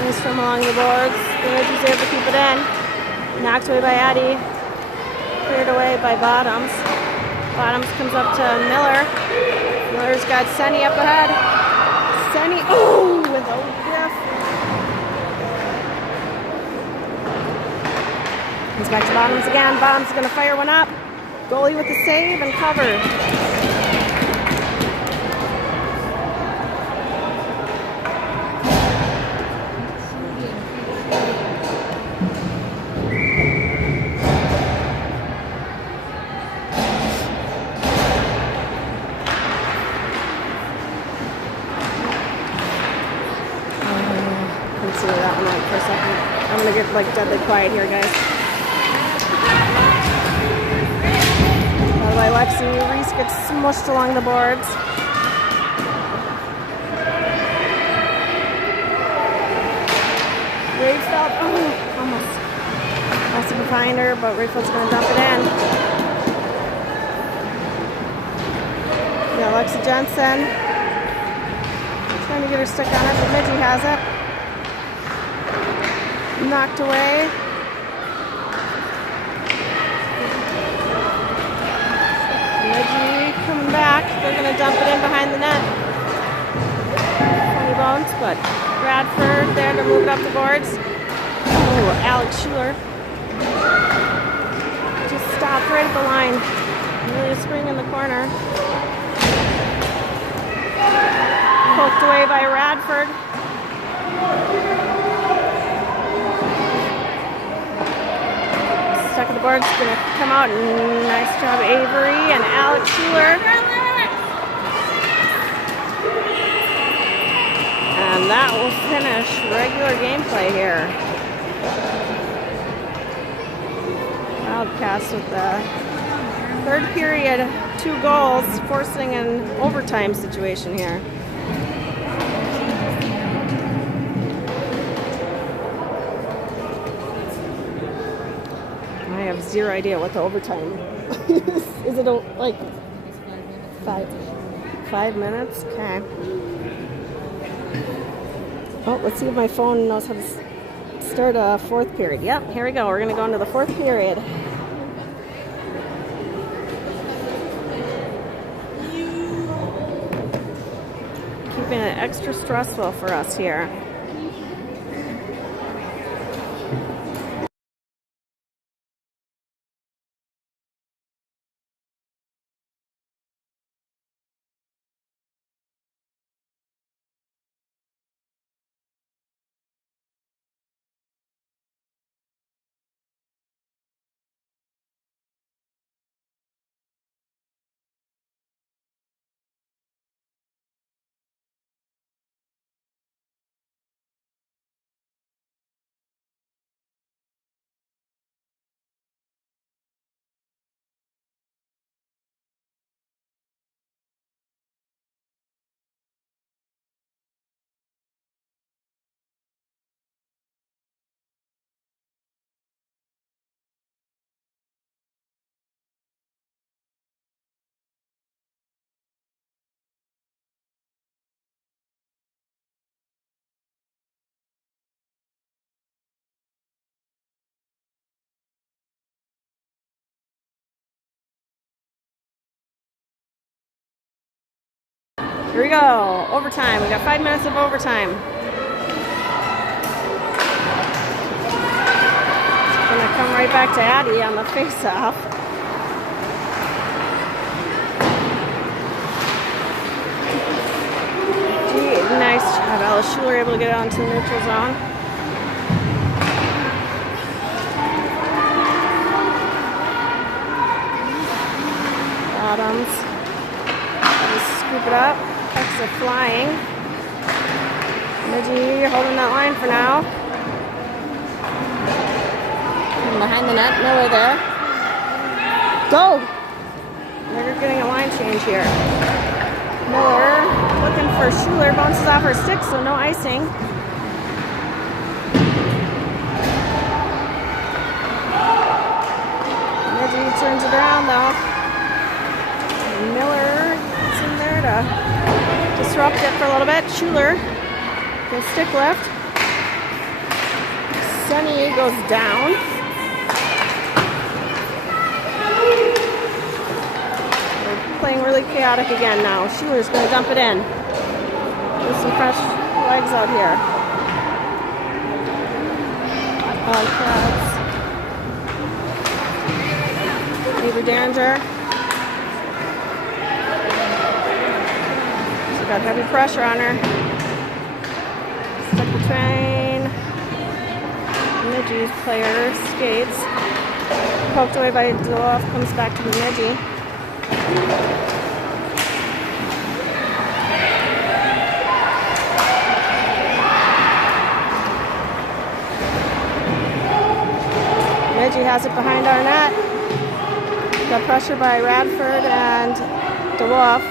Nice from along the boards. Bemidji's able to keep it in. Knocked away by Addie. Cleared away by Bottoms. Bottoms comes up to Miller. Miller's got Senny up ahead. Senny, oh, with a whiff. He's back to Bottoms again. Bottoms is going to fire one up. Goalie with the save and cover. Consider that one out for a second. I'm gonna get like deadly quiet here, guys. Out by Lexi, Reese gets smushed along the boards. Rayfeld, almost to behind her, but Rayfeld's gonna dump it in. Yeah, Lexi Jensen trying to get her stick on it, but Bemidji has it. Knocked away. Bemidji coming back. They're going to dump it in behind the net. Funny bones, but Bradford there to move it up the boards. Oh, Alex Schuler just stopped right at the line. Really spring in the corner. Poked away by Radford. Stuck at the board's gonna come out. Nice job, Avery and Alex Schuler. And that will finish regular gameplay here. Wildcats with the third period, 2 goals, forcing an overtime situation here. I have zero idea what the overtime is. Is it like 5 minutes? Okay. Oh, let's see if my phone knows how to start a 4th period. Yep, here we go. We're going to go into the 4th period. Keeping it extra stressful for us here. Here we go. Overtime. We got 5 minutes of overtime. It's gonna come right back to Addie on the face-off. Nice job, Alice Schuler able to get it onto the neutral zone. Bottoms. Just scoop it up. Pucks are flying. Bemidji holding that line for now. And behind the net, Miller there. Go! They're getting a line change here. Miller looking for Schuler, bounces off her stick, so no icing. Bemidji turns it around though. Miller is in there to disrupt it for a little bit. Schuler gets stick lift. Sunny goes down. Playing really chaotic again now. Schuler's going to dump it in. With some fresh legs out here. On crowds. Avery Derringer. She's got heavy pressure on her. Stuck between Bemidji's player skates. Poked away by Doloff, comes back to Bemidji. Bemidji has it behind our net. Got pressure by Radford and DeWolf.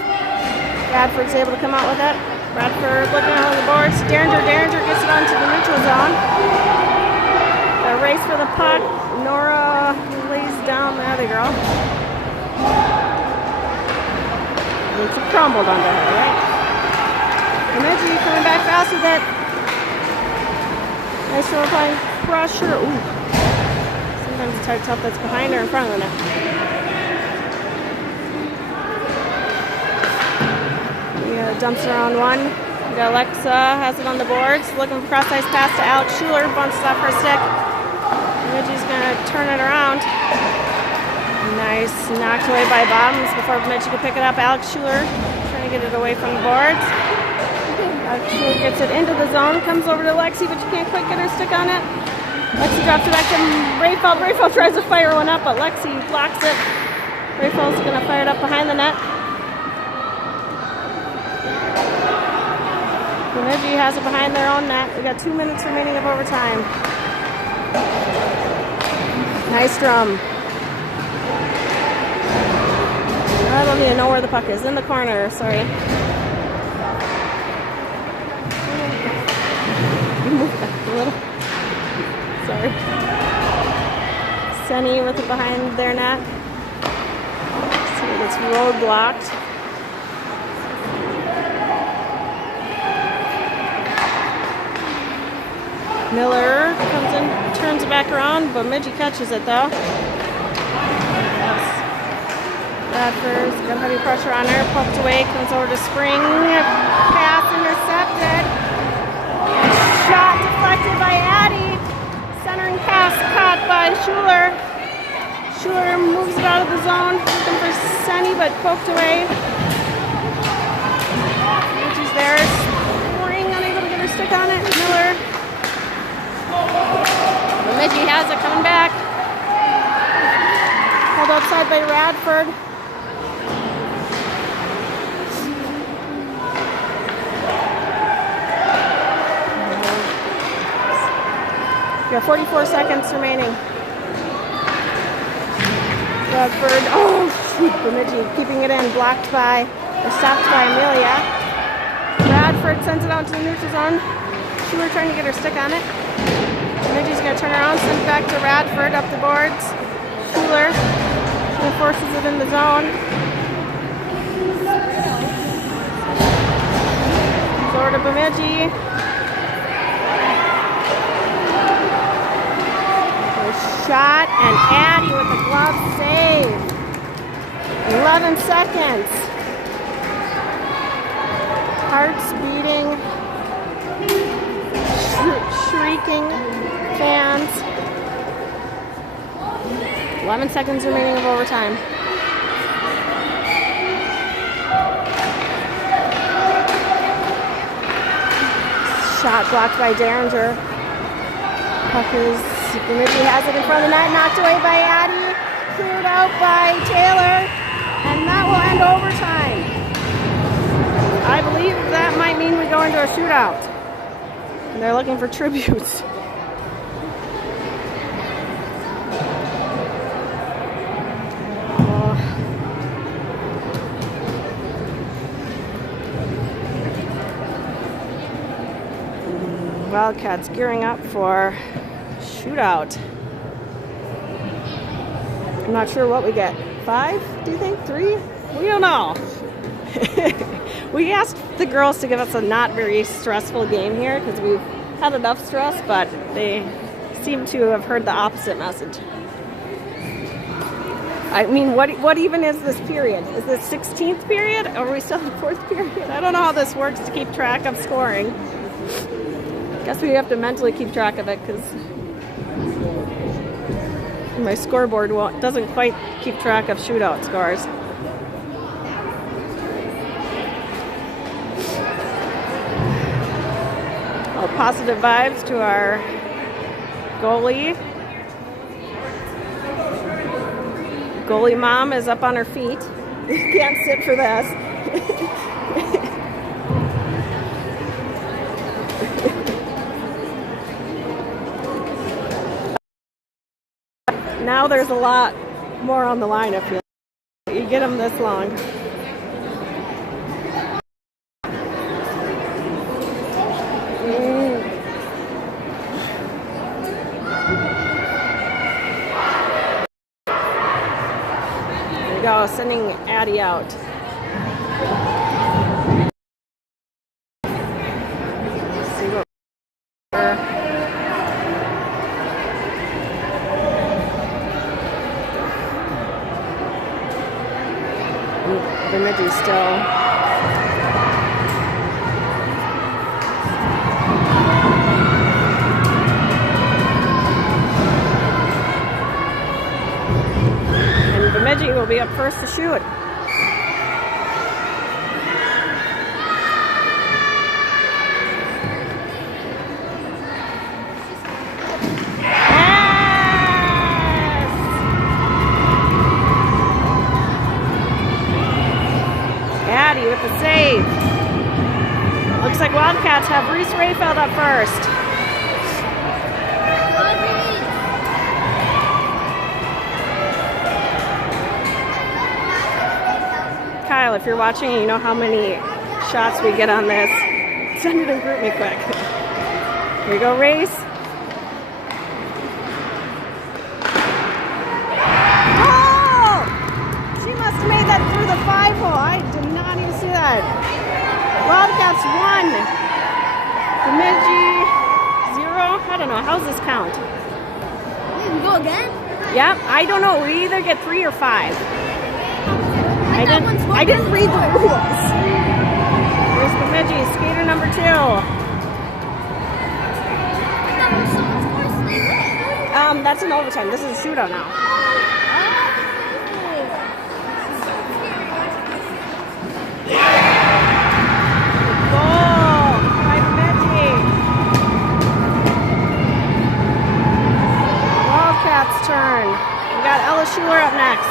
Radford's able to come out with it. Radford looking on the boards. Derringer gets it onto the neutral zone. A race for the puck. Nora lays down the other girl. It's crumbled under her, right? Bemidji coming back fast with it. Nice roll applying pressure. Ooh. Sometimes it's hard to tell if that's behind or in front of the net. We got a dumpster on one. We got Alexa has it on the boards. Looking for cross ice pass to Alex Schuler. Bounces off her stick. Bemidji's gonna turn it around. Nice, knocked away by Bottoms before Bemidji could pick it up. Alex Schuler trying to get it away from the boards. Alex Schuler gets it into the zone, comes over to Lexi, but she can't quite get her stick on it. Lexi drops it back to Rayfeld. Rayfeld tries to fire one up, but Lexi blocks it. Rayfeld's gonna fire it up behind the net. Bemidji has it behind their own net. We got 2 minutes remaining of overtime. Nice drum. I don't even know where the puck is. In the corner, sorry. Move back a little. Sorry. Sunny with it behind their net. See, it's roadblocked. Miller comes in, turns it back around, but Bemidji catches it though. Radford's got heavy pressure on her, poked away, comes over to Spring, pass intercepted. Shot deflected by Addie. Centering pass caught by Schuler. Schuler moves it out of the zone, looking for Sunny, but poked away. Bemidji's there. Spring unable to get her stick on it. Miller. Bemidji has it coming back. Held outside by Radford. We have 44 seconds remaining. Radford, oh shoot, Bemidji keeping it in, blocked by, or stopped by Amelia. Radford sends it out to the neutral zone. Schuler trying to get her stick on it. Bemidji's going to turn around, send it back to Radford up the boards. Schuler forces it in the zone. Comes over to Bemidji. Shot and Addie with a glove save. 11 seconds. Hearts beating, shrieking fans. 11 seconds remaining of overtime. Shot blocked by Derringer. Puck is, Bemidji has it in front of the net, knocked away by Addie, cleared out by Taylor, and that will end overtime. I believe that might mean we go into a shootout. And they're looking for tributes. Wildcats gearing up for shootout. I'm not sure what we get. 5, do you think? 3? We don't know. We asked the girls to give us a not very stressful game here because we've had enough stress, but they seem to have heard the opposite message. I mean, what even is this period? Is this 16th period? Or are we still in the 4th period? I don't know how this works to keep track of scoring. Guess we have to mentally keep track of it because my scoreboard doesn't quite keep track of shootout scores. Well, positive vibes to our goalie. Goalie mom is up on her feet. You can't sit for this. Now there's a lot more on the line, I feel. You get them this long. There we go, sending Addie out. Let's see what Bemidji still. And Bemidji will be up first to shoot. With the save. Looks like Wildcats have Reese Rayfeld up first. Kyle, if you're watching and you know how many shots we get on this, send it in group me quick. Here you go, Race. Oh! She must have made that through the 5-hole. I did not even see that. Wildcats 1. Bemidji 0. I don't know. How's this count? We can go again? Yeah, I don't know. We either get 3 or 5. I didn't read the rules. Here's Bemidji, skater number 2. That's an overtime. This is a shootout now. Turn. We got Ella Schuler up next.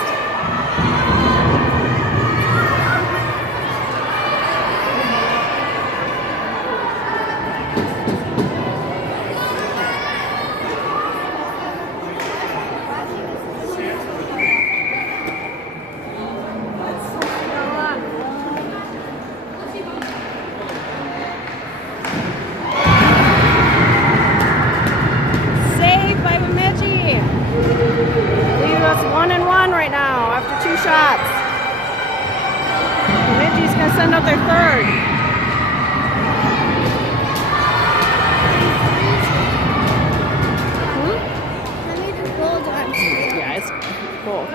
Saved by Bemidji. Leave us 1-1 right now after 2 shots. Bemidji's going to send out their third. Yeah, it's cool.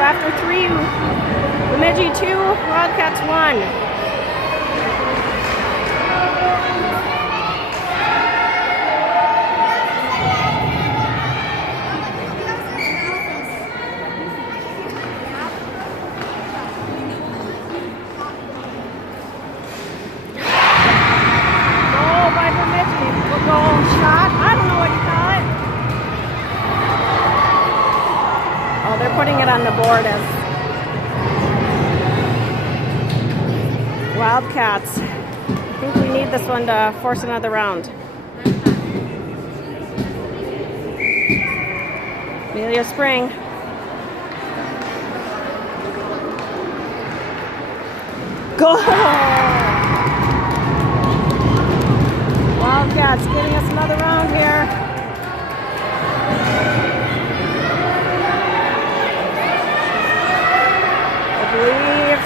So after 3, Bemidji 2, Wildcats 1. They're putting it on the board as Wildcats. I think we need this one to force another round. Amelia Spring. Go! Wildcats giving us another round here. I believe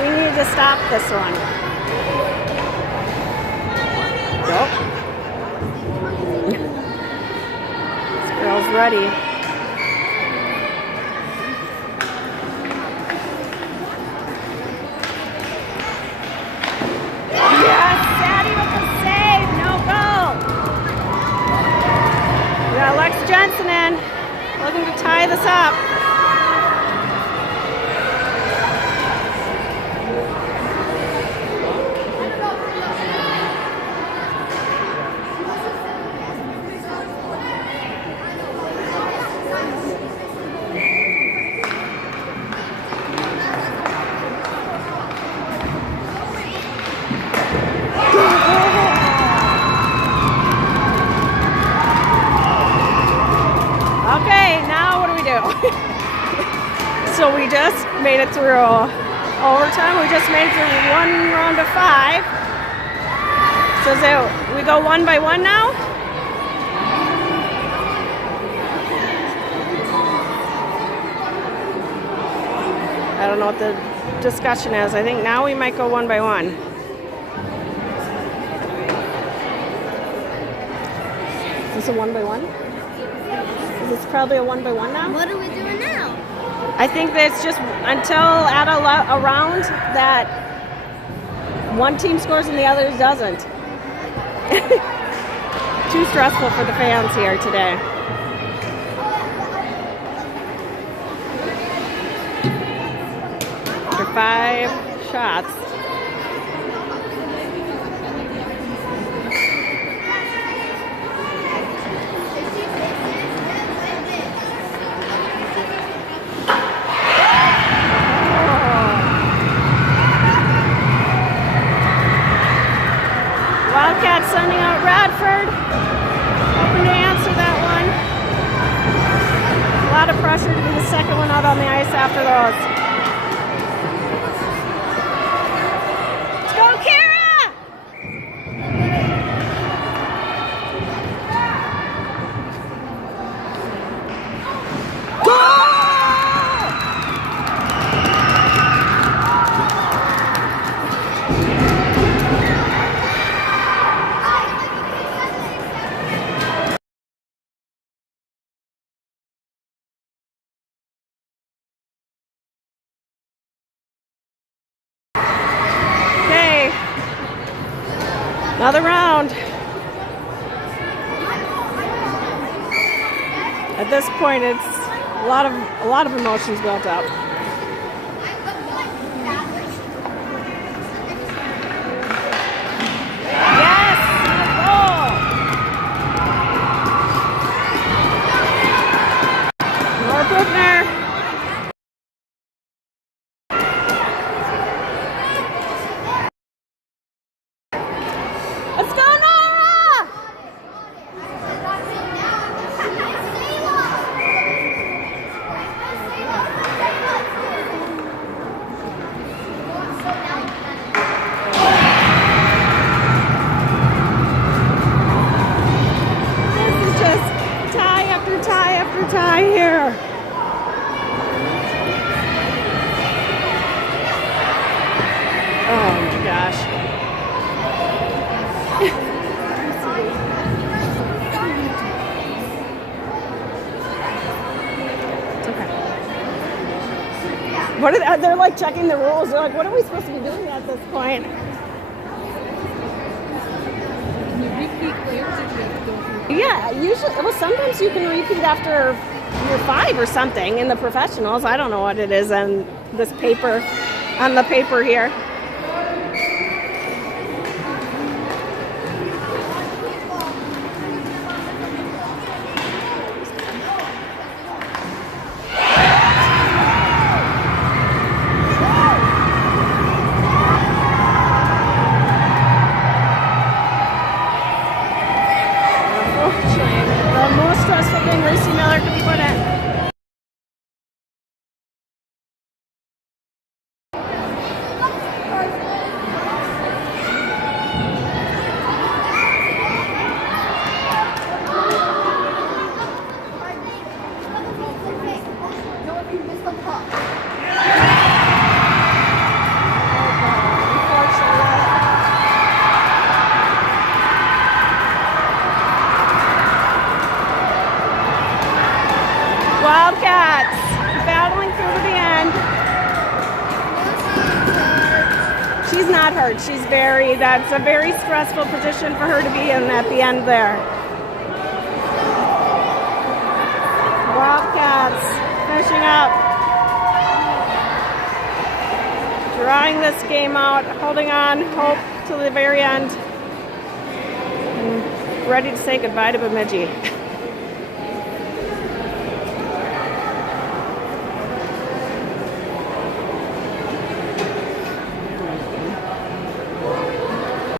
we need to stop this one. Nope. This girl's ready. Yes, Sadie with the save. No goal. We got Lex Jensen in, looking to tie this up. Okay, now what do we do? So we just made it through overtime. We just made it through 1 round of 5. So we go 1 by 1 now? I don't know what the discussion is. I think now we might go 1 by 1. Is this a 1 by 1? It's probably a 1 by 1 now. What are we doing now? I think that it's just until at a round that one team scores and the other doesn't. Too stressful for the fans here today. After 5 shots. Wildcats sending out Radford, hoping to answer that one. A lot of pressure to be the second one out on the ice after those. Let's go, Kara! Goal! Another round. At this point, it's a lot of emotions built up. Yes, goal. More Bruckner. Let's go, Nora! What are they're like checking the rules. They're like, what are we supposed to be doing at this point? Can you repeat layers or do you have to go through? Yeah, usually. Well, sometimes you can repeat after year 5 or something in the professionals. I don't know what it is on this paper, on the paper here. The most stressful thing Lucy Miller could be put in. Wildcats battling through to the end. She's not hurt. She's that's a very stressful position for her to be in at the end there. Wildcats finishing up. Drawing this game out, holding on, hope to the very end. And ready to say goodbye to Bemidji.